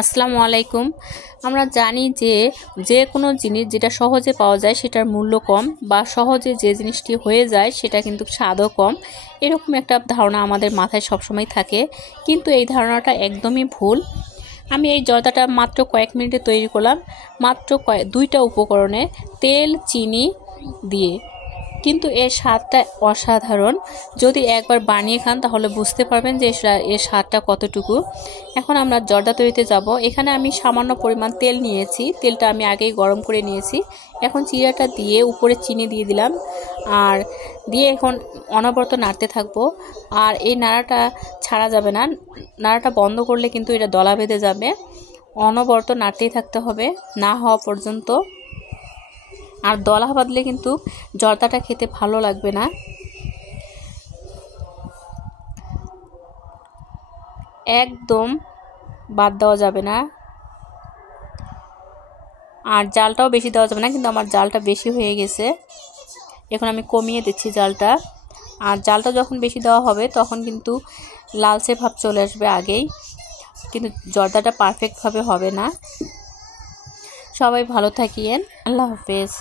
আসসালামু আলাইকুম। আমরা জানি যে কোনো জিনিস যেটা সহজে পাওয়া যায় সেটার মূল্য কম, বা সহজে যে জিনিসটি হয়ে যায় সেটা কিন্তু স্বাদও কম। এরকম একটা ধারণা আমাদের মাথায় সবসময় থাকে, কিন্তু এই ধারণাটা একদমই ভুল। আমি এই জর্দাটা মাত্র কয়েক মিনিটে তৈরি করলাম, মাত্র দুইটা উপকরণে, তেল চিনি দিয়ে। কিন্তু এর স্বাদটা অসাধারণ। যদি একবার বানিয়ে খান তাহলে বুঝতে পারবেন যে এর স্বাদটা কতটুকু। এখন আমরা জর্দা তৈরিতে যাব। এখানে আমি সামান্য পরিমাণ তেল নিয়েছি, তেলটা আমি আগেই গরম করে নিয়েছি। এখন চিড়াটা দিয়ে উপরে চিনি দিয়ে দিলাম, আর দিয়ে এখন অনবরত নাড়তে থাকবো। আর এই নাড়াটা ছাড়া যাবে না, নাড়াটা বন্ধ করলে কিন্তু এটা দলা বেঁধে যাবে। অনবরত নাড়তেই থাকতে হবে না হওয়া পর্যন্ত। আর দলা বাঁধলে কিন্তু জর্দাটা খেতে ভালো লাগবে না। একদম বাদ দেওয়া যাবে না, আর জালটাও বেশি দেওয়া যাবে না, কিন্তু আমার জালটা বেশি হয়ে গেছে। এখন আমি কমিয়ে দিচ্ছি জালটা। আর জালটা যখন বেশি দেওয়া হবে তখন কিন্তু লালচে ভাব চলে আসবে আগেই, কিন্তু জর্দাটা পারফেক্টভাবে হবে না। সবাই ভালো থাকিয়েন। আল্লাহ হাফেজ।